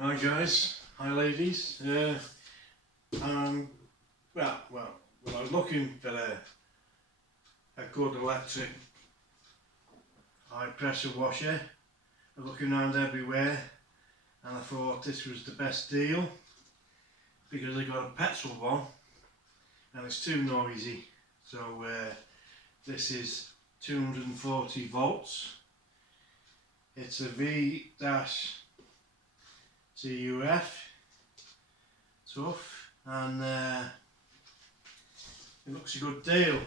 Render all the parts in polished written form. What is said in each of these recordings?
Hi guys, hi ladies. Well, I was looking for a good electric high pressure washer. I was looking around everywhere and I thought this was the best deal because I got a petrol one and it's too noisy. So this is 240 volts. It's a V-TUF TUF, and it looks a good deal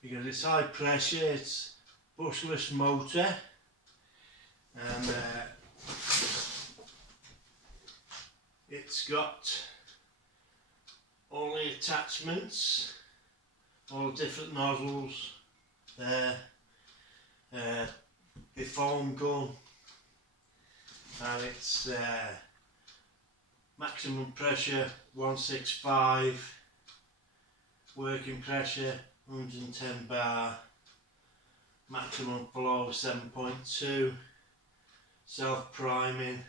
because it's high pressure, it's brushless motor, and it's got all the attachments, all the different nozzles there, the foam gun, and it's maximum pressure 165, working pressure 110 bar, maximum flow 7.2, self-priming,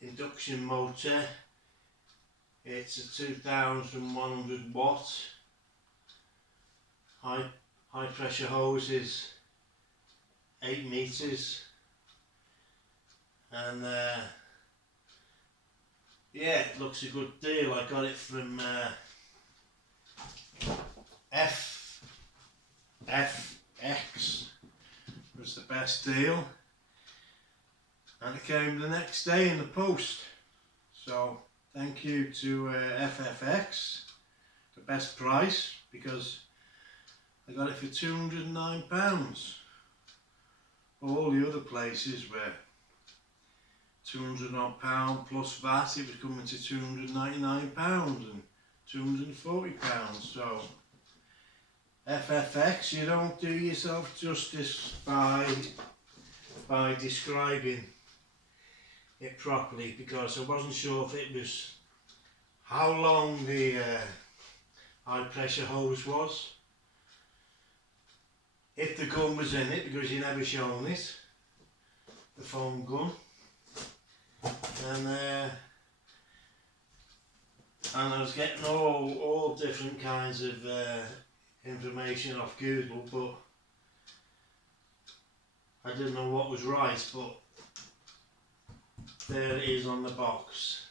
induction motor. It's a 2100 watt. High pressure hose is 8 meters, and yeah, it looks a good deal. I got it from FFX. It was the best deal, and it came the next day in the post. So thank you to FFX, the best price, because I got it for £209. All the other places were £200 odd plus VAT. It was coming to £299 and £240. So FFX, you don't do yourself justice by describing it properly, because I wasn't sure if it was how long the high pressure hose was, if the gun was in it, because you never shown it, the foam gun, and I was getting all different kinds of information off Google, but I didn't know what was right. But there it is on the box,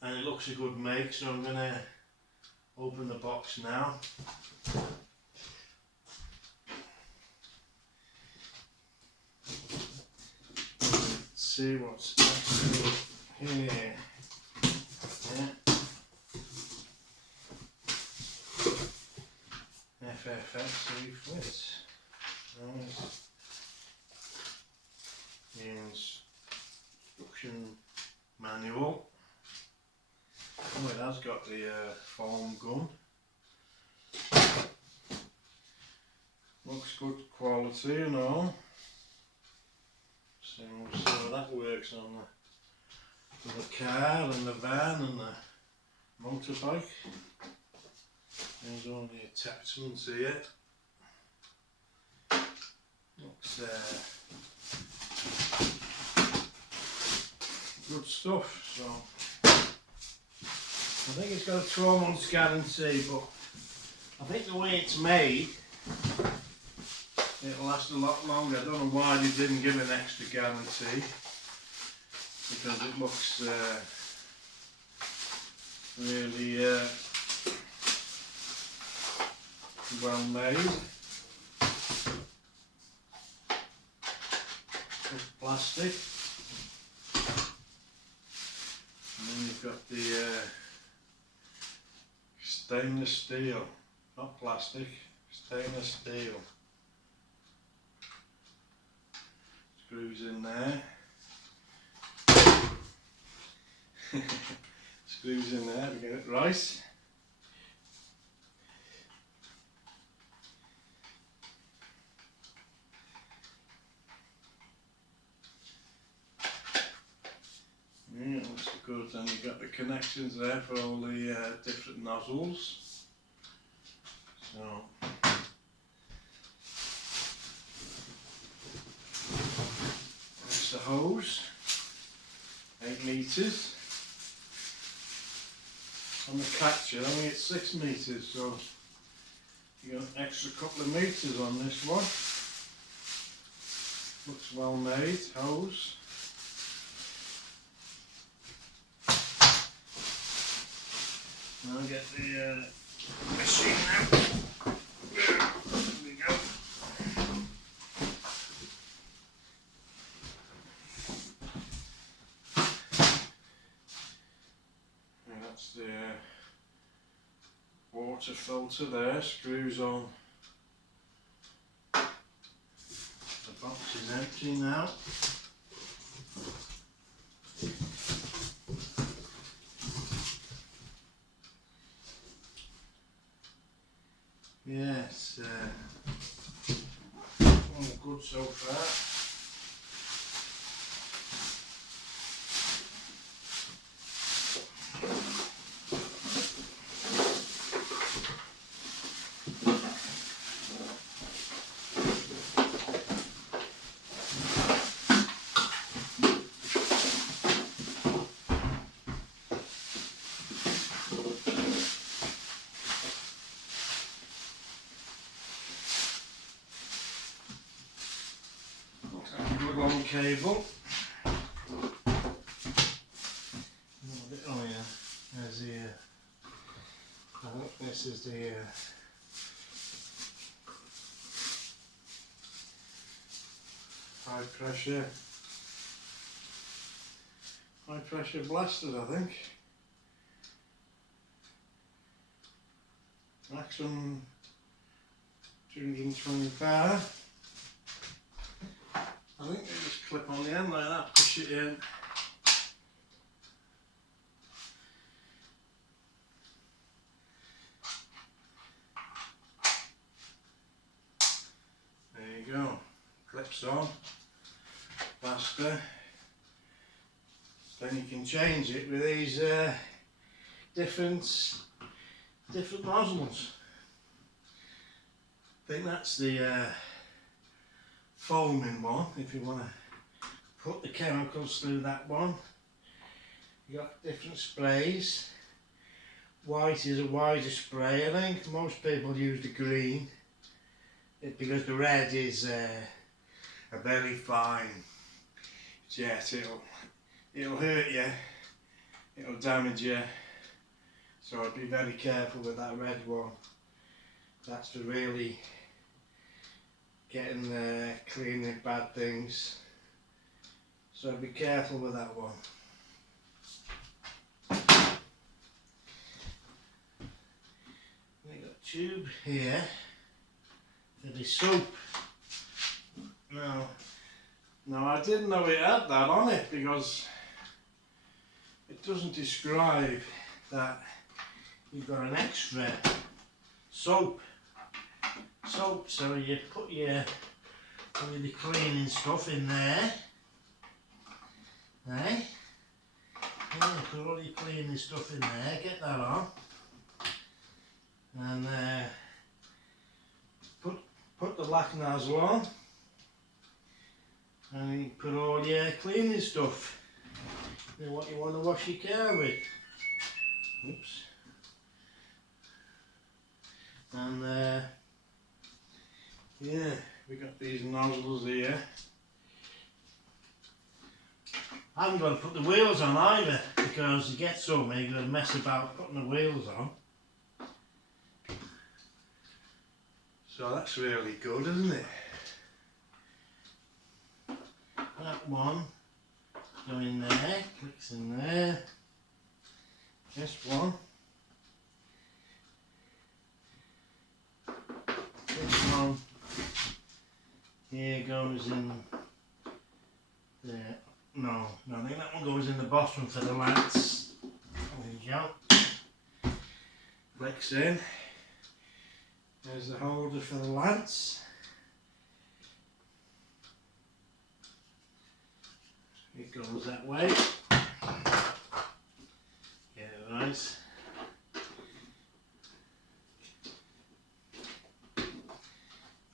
and it looks a good make, so I'm going to open the box now. Let's see what's actually here. Yeah. FFX leaflet. Right. The instruction manual. Oh, it has got the foam gun. Looks good quality and all. So we'll see how that works on the car and the van and the motorbike. There's all the attachments here. Looks good stuff. So I think it's got a 12 months guarantee, but I think the way it's made, it'll last a lot longer. I don't know why they didn't give an extra guarantee, because it looks really well made. It's plastic, and then you've got the stainless steel, not plastic, stainless steel. Screws in there. Screws in there to get it right. Yeah, it looks good. And you've got the connections there for all the different nozzles. So hose, 8 metres. On the catcher, I think it's 6 metres, so you got an extra couple of metres on this one. Looks well made, hose. Now I'll get the machine out. There we go. And that's the water filter there, screws on. The box is empty now. Yes, all good so far. Good long cable. Oh yeah, there's the I think this is the high pressure blasters, I think. Maximum 220 power. I think they just clip on the end like that, push it in. There you go, clips on, faster. Then you can change it with these different nozzles. I think that's the foaming one, if you want to put the chemicals through that one. You got different sprays. White is a wider spray. I think most people use the green because the red is a very fine jet. It'll hurt you, it'll damage you, so I'd be very careful with that red one. That's for really getting cleaning bad things, so be careful with that one. We got a tube here for the soap. Now I didn't know it had that on it because it doesn't describe that you've got an extra soap, so you put your the cleaning stuff in there, eh? Yeah, put all your cleaning stuff in there, get that on, and put the black nozzle on, and you put all your cleaning stuff, what you want to wash your car with. Oops. And yeah, we got these nozzles here. I haven't got to put the wheels on either because you get so many, you've got to mess about putting the wheels on. So that's really good, isn't it? That one go in there, clicks in there. This one. This one here goes in there. No, I think that one goes in the bottom for the lights. There you go. Clicks in. There's the holder for the lamps. It goes that way. Get it right.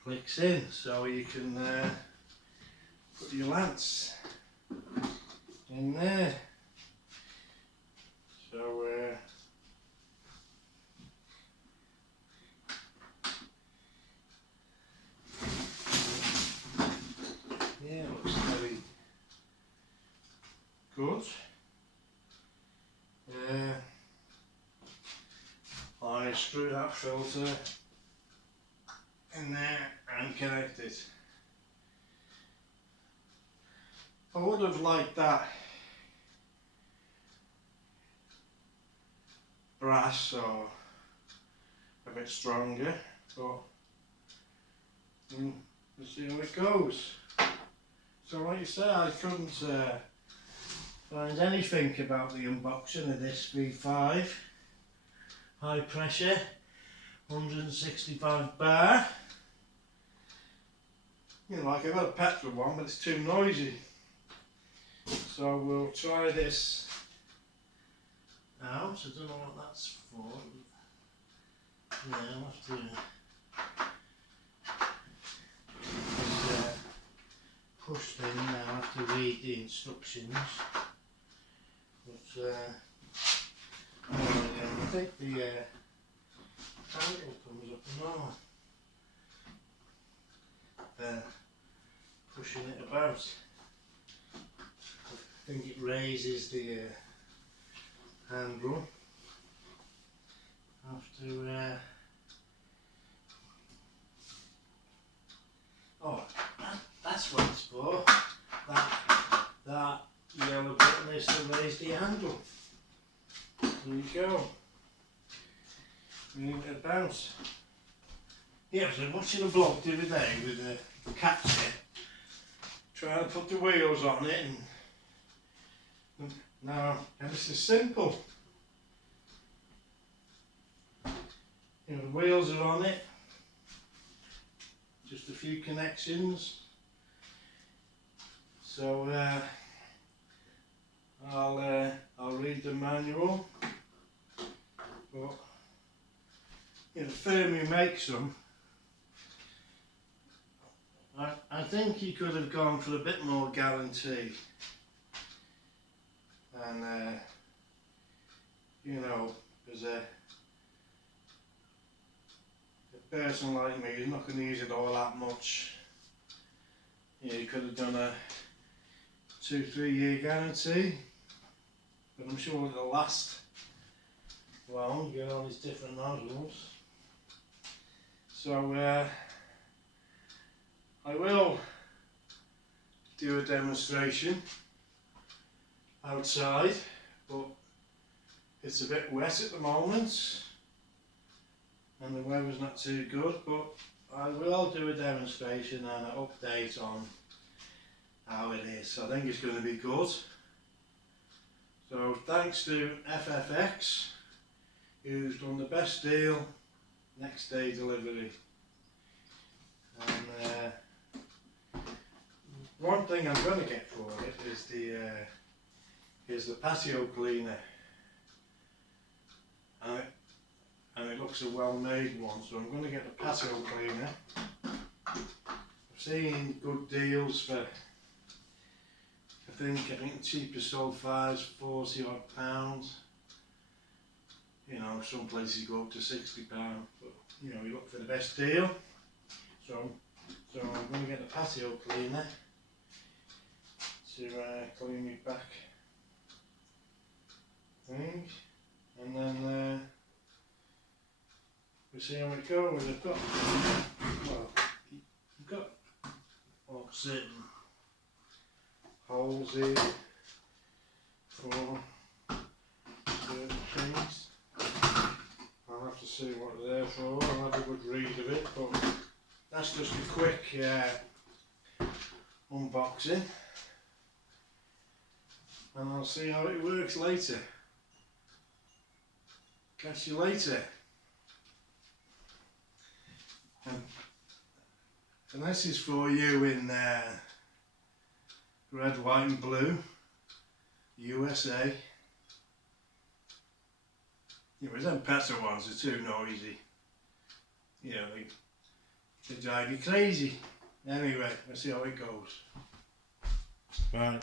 Clicks in, so you can put your lamps. in there. So yeah, looks very good. I screw that filter in there and connect it. I would have liked that brass or a bit stronger, but we'll see how it goes. So like you say, I couldn't find anything about the unboxing of this V-5 high pressure 165 bar. You know, like I've got a petrol one, but it's too noisy. So we'll try this out. I don't know what that's for. Yeah, I'll have to this push thing now. I have to read the instructions. But I think the handle comes up and on. Pushing it about. I think it raises the handle. I have to oh, that's what it's for. That yellow button is to raise the handle. There you go. We need it to bounce. Yeah, I was watching a vlog the other day with a catcher trying to put the wheels on it, and now this is simple. You know, the wheels are on it, just a few connections. So I'll read the manual, but you know, the firm who makes them, I think he could have gone for a bit more guarantee, and you know, as a person like me who's not going to use it all that much, you know, he could have done a 2-3 year guarantee, but I'm sure it'll last long, you get all these different nozzles. So I will do a demonstration outside, but it's a bit wet at the moment and the weather's not too good, but I will do a demonstration and an update on how it is. I think it's going to be good. So thanks to FFX, who's done the best deal, next day delivery. And one thing I'm going to get for it is the patio cleaner, and it looks a well-made one, so I'm going to get the patio cleaner. I've seen good deals for, I think the cheapest sold far is £40 odd. You know, some places go up to £60, but you know, we look for the best deal. So I'm going to get the patio cleaner to clean me back thing, and then we'll see how it goes. I've got, well, you've got certain holes here for certain things. I'll have to see what they're there for. I'll have a good read of it, but that's just a quick unboxing, and I'll see how it works later. Catch you later. And this is for you in red, white and blue, USA. You know, them petrol ones are too noisy. You know, they drive you crazy. Anyway, let's see how it goes. Right.